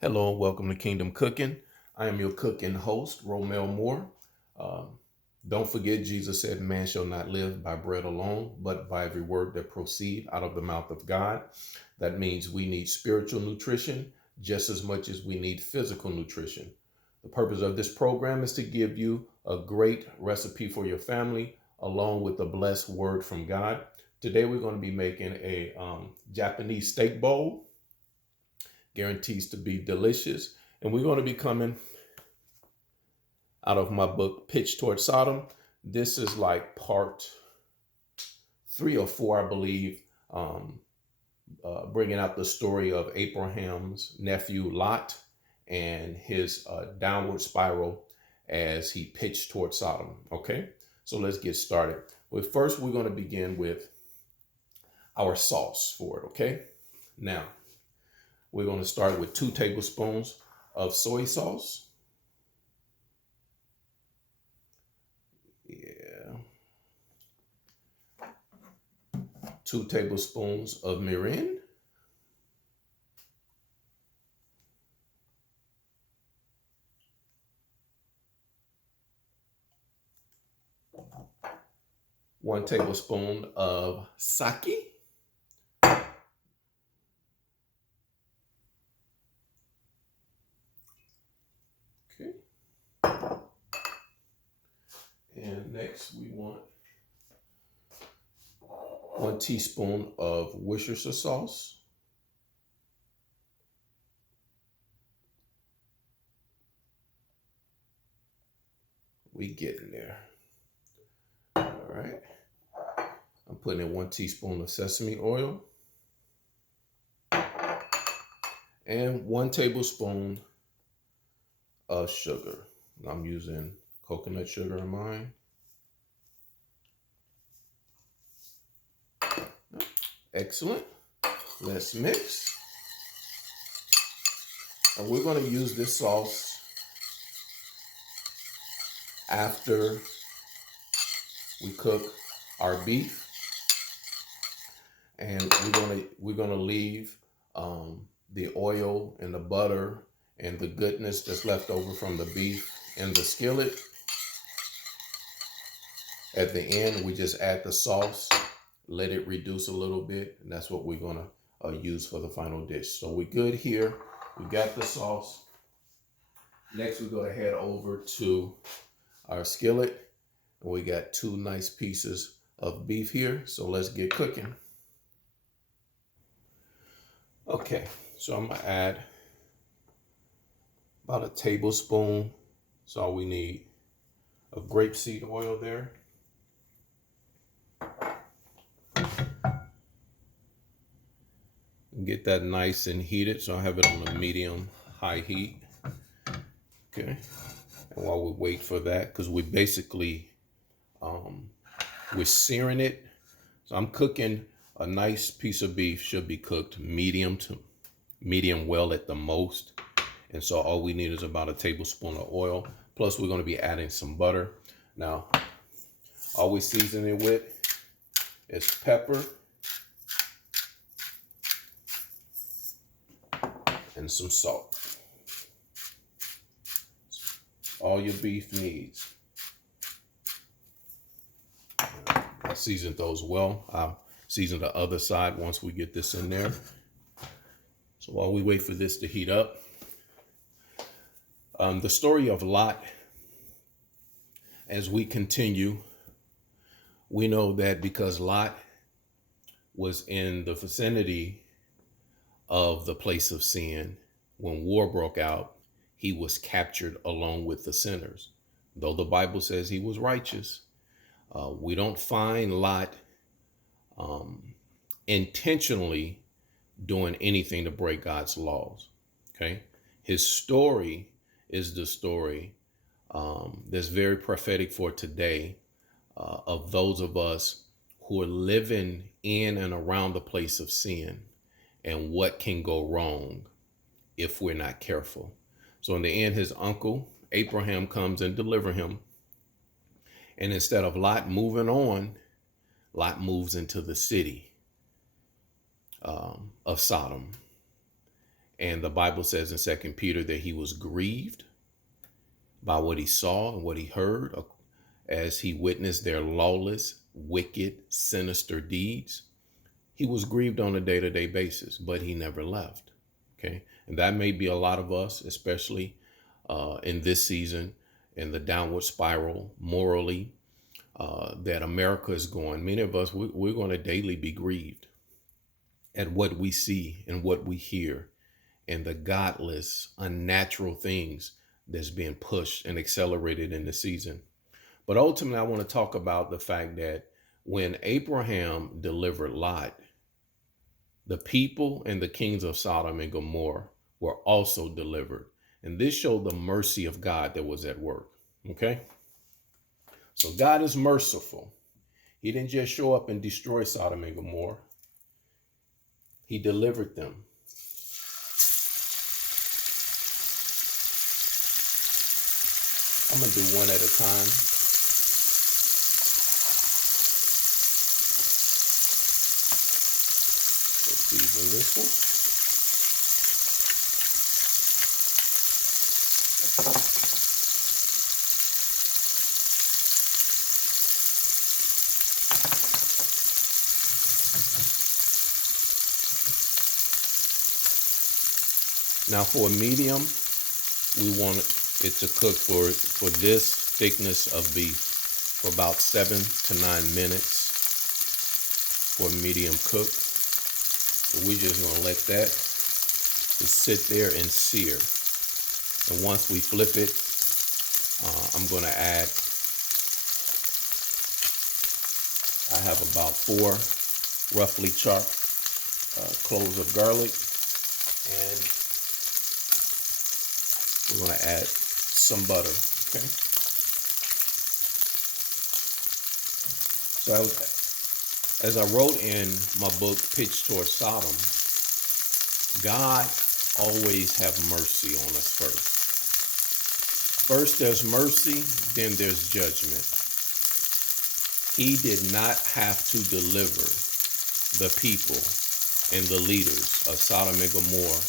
Hello and welcome to Kingdom Cooking. I am your cook and host, Romel Moore. Um, don't forget, Jesus said, man shall not live by bread alone, but by every word that proceed out of the mouth of God. That means we need spiritual nutrition just as much as we need physical nutrition. The purpose of this program is to give you a great recipe for your family, along with a blessed word from God. Today, we're going to be making a Japanese steak bowl, guarantees to be delicious. And we're going to be coming out of my book, Pitch Toward Sodom. This is like part 3 or 4, I believe, bringing out the story of Abraham's nephew Lot and his downward spiral as he pitched toward Sodom. Okay, so let's get started. Well, first, we're going to begin with our sauce for it. Okay, now we're going to start with 2 tablespoons of soy sauce. Yeah. 2 tablespoons of mirin. 1 tablespoon of sake. Okay. And next we want 1 teaspoon of Worcestershire sauce. We getting there. All right. I'm putting in 1 teaspoon of sesame oil and 1 tablespoon of sugar. I'm using coconut sugar in mine. Excellent. Let's mix. And we're going to use this sauce after we cook our beef, and we're gonna leave the oil and the butter and the goodness that's left over from the beef in the skillet. At the end, we just add the sauce, let it reduce a little bit, and that's what we're gonna use for the final dish. So we're good here. We got the sauce. Next, we're gonna head over to our skillet. We got 2 nice pieces of beef here, so let's get cooking. Okay, so I'm gonna add about a tablespoon, that's all we need, of grapeseed oil there. Get that nice and heated, so I have it on a medium high heat. Okay, and while we wait for that, because we basically we're searing it, so I'm cooking a nice piece of beef, should be cooked medium to medium well at the most. And so all we need is about a tablespoon of oil. Plus we're going to be adding some butter. Now, all we season it with is pepper and some salt. All your beef needs. I seasoned those well. I'll season the other side once we get this in there. So while we wait for this to heat up, the story of Lot, as we continue, we know that because Lot was in the vicinity of the place of sin, when war broke out, he was captured along with the sinners. Though the Bible says he was righteous, we don't find Lot intentionally doing anything to break God's laws. Okay, his story is the story that's very prophetic for today, of those of us who are living in and around the place of sin and what can go wrong if we're not careful. So in the end, his uncle Abraham comes and delivers him. And instead of Lot moving on, Lot moves into the city of Sodom. And the Bible says in Second Peter that he was grieved by what he saw and what he heard as he witnessed their lawless, wicked, sinister deeds. He was grieved on a day-to-day basis, but he never left. Okay. And that may be a lot of us, especially in this season, in the downward spiral morally that America is going. Many of us, we're going to daily be grieved at what we see and what we hear and the godless, unnatural things that's being pushed and accelerated in the season. But ultimately, I want to talk about the fact that when Abraham delivered Lot, the people and the kings of Sodom and Gomorrah were also delivered. And this showed the mercy of God that was at work. Okay? So God is merciful. He didn't just show up and destroy Sodom and Gomorrah. He delivered them. I'm going to do one at a time. Let's season this one. Now for a medium, we want it to cook for this thickness of beef for about 7 to 9 minutes for a medium cook. So we're just gonna let that just sit there and sear. And once we flip it, I'm gonna add, I have about 4 roughly chopped cloves of garlic, and we're going to add some butter, okay? So as I wrote in my book, Pitch Towards Sodom, God always have mercy on us first. First there's mercy, then there's judgment. He did not have to deliver the people and the leaders of Sodom and Gomorrah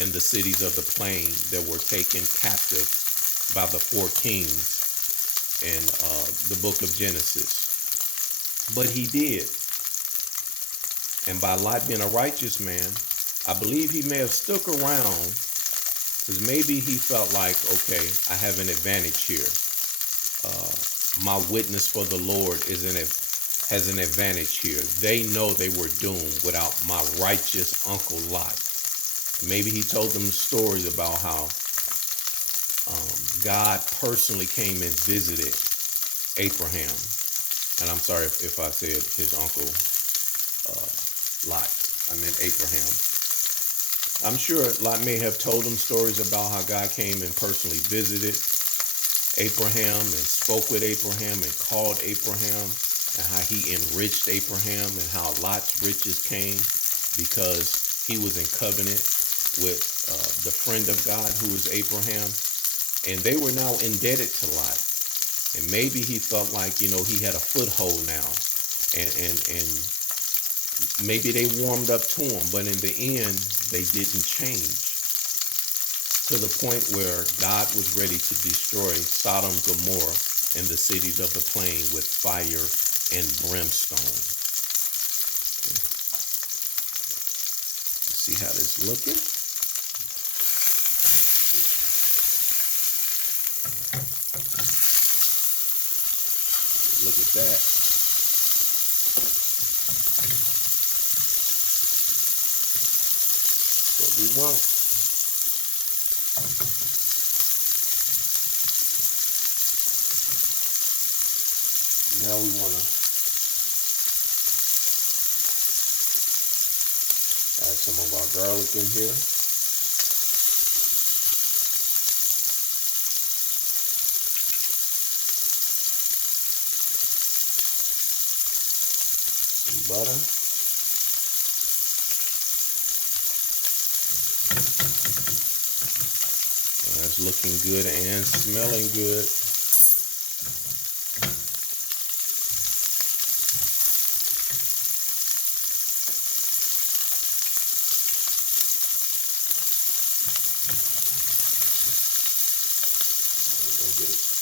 and the cities of the plain that were taken captive by the 4 kings in the book of Genesis. But he did. And by Lot being a righteous man, I believe he may have stuck around because maybe he felt like, okay, I have an advantage here. My witness for the Lord has an advantage here. They know they were doomed without my righteous Uncle Lot. Maybe he told them stories about how God personally came and visited Abraham. And I'm sorry if I said his uncle Lot. I meant Abraham. I'm sure Lot may have told them stories about how God came and personally visited Abraham and spoke with Abraham and called Abraham, and how he enriched Abraham and how Lot's riches came because he was in covenant with the friend of God who was Abraham, and they were now indebted to Lot. And maybe he felt like, he had a foothold now, and maybe they warmed up to him, but in the end, they didn't change to the point where God was ready to destroy Sodom, Gomorrah, and the cities of the plain with fire and brimstone. Okay. Let's see how this is looking. Look at that. That's what we want. Now we want to add some of our garlic in here. Some butter. That's looking good and smelling good.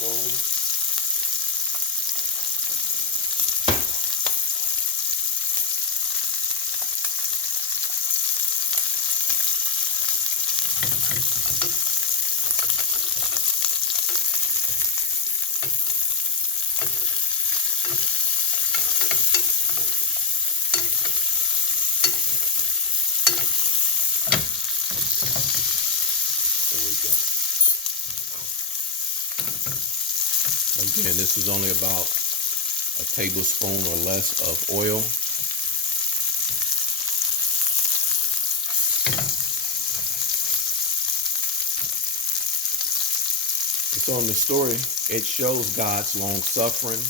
close. There we go. Again, this is only about a tablespoon or less of oil. And so in the story, it shows God's long suffering,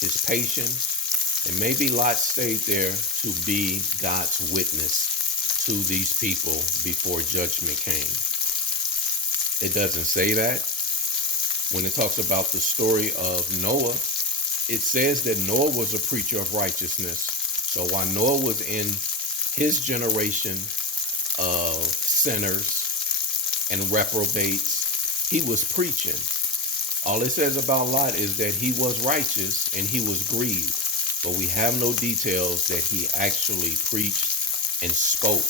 his patience, and maybe Lot stayed there to be God's witness to these people before judgment came. It doesn't say that. When it talks about the story of Noah, it says that Noah was a preacher of righteousness. So while Noah was in his generation of sinners and reprobates, he was preaching. All it says about Lot is that he was righteous and he was grieved, but we have no details that he actually preached and spoke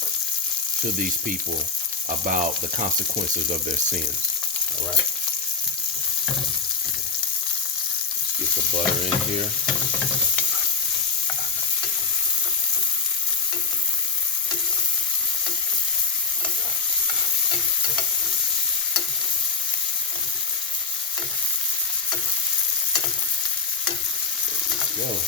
to these people about the consequences of their sins. All right. Let's get the butter in here. There we go.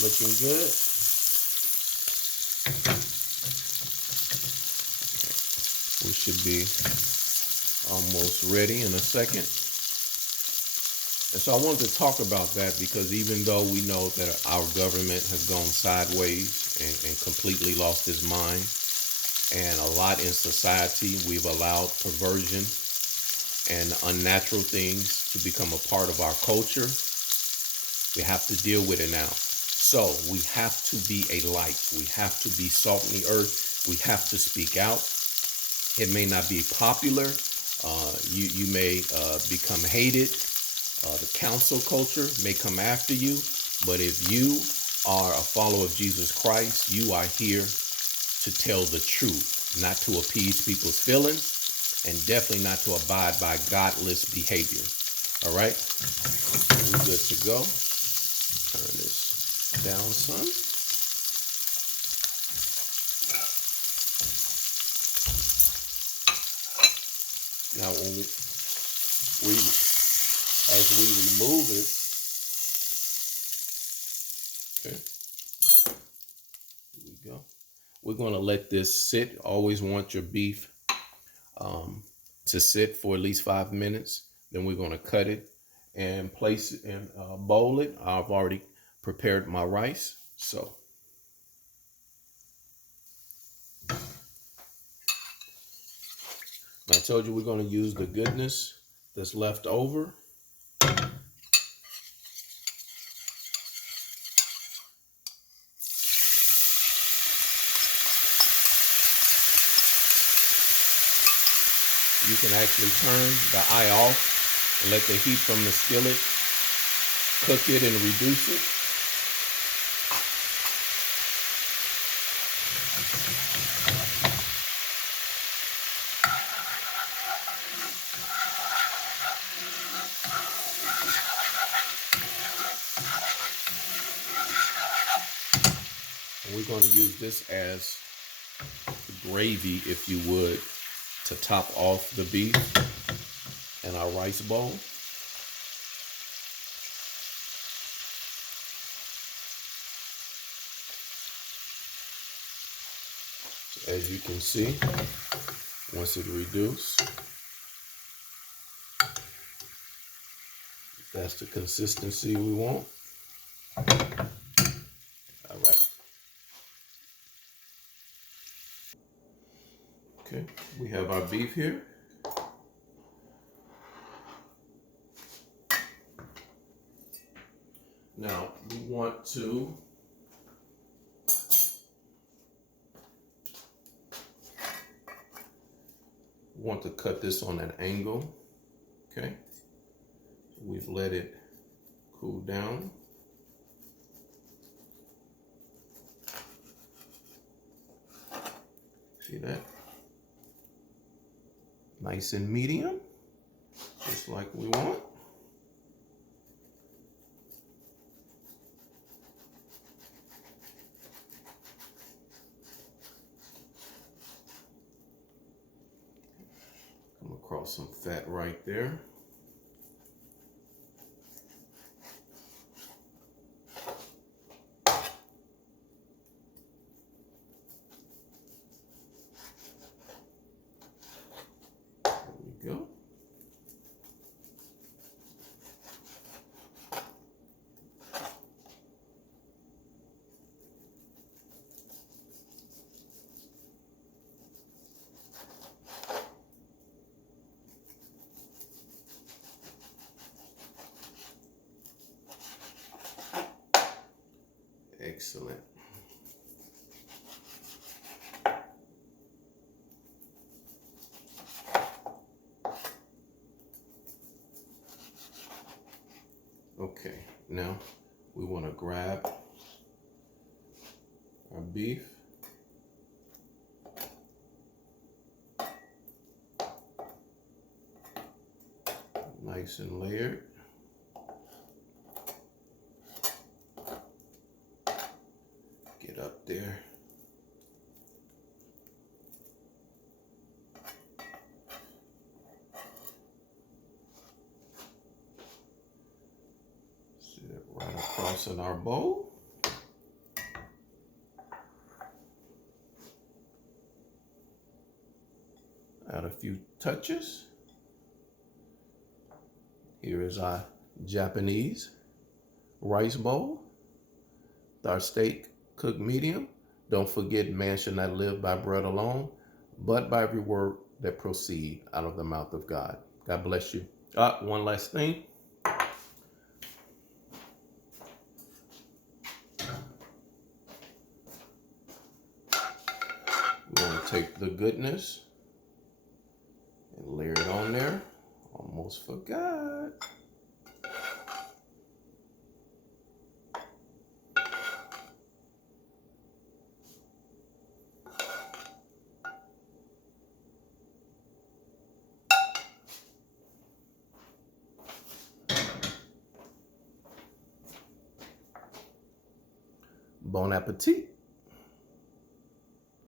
Looking good. We should be almost ready in a second. And so I wanted to talk about that because even though we know that our government has gone sideways and completely lost its mind, and a lot in society, we've allowed perversion and unnatural things to become a part of our culture. We have to deal with it now. So we have to be a light. We have to be salt in the earth. We have to speak out. It may not be popular. You may become hated. The council culture may come after you. But if you are a follower of Jesus Christ, you are here to tell the truth, not to appease people's feelings, and definitely not to abide by godless behavior. All right? We're good to go. Turn this down some. Now, as we remove it, okay, here we go. We're going to let this sit. Always want your beef to sit for at least 5 minutes. Then we're going to cut it and place it and bowl it. I've already prepared my rice. So I told you we're going to use the goodness that's left over. You can actually turn the eye off and let the heat from the skillet cook it and reduce it. And we're going to use this as gravy, if you would, to top off the beef and our rice bowl. So as you can see, once it reduces, that's the consistency we want. All right. Okay, we have our beef here. we want to cut this on an angle. Okay, we've let it cool down. See that? Nice and medium, just like we want. Come across some fat right there. Go. Excellent. Okay, now we want to grab our beef. Nice and layered. Get up there. Sit it right across in our bowl. Add a few touches. Here is our Japanese rice bowl with our steak cooked medium. Don't forget, man shall not live by bread alone, but by every word that proceeds out of the mouth of God. God bless you. One last thing. We want to take the goodness and layer it on there. Almost forgot. Bon appetit.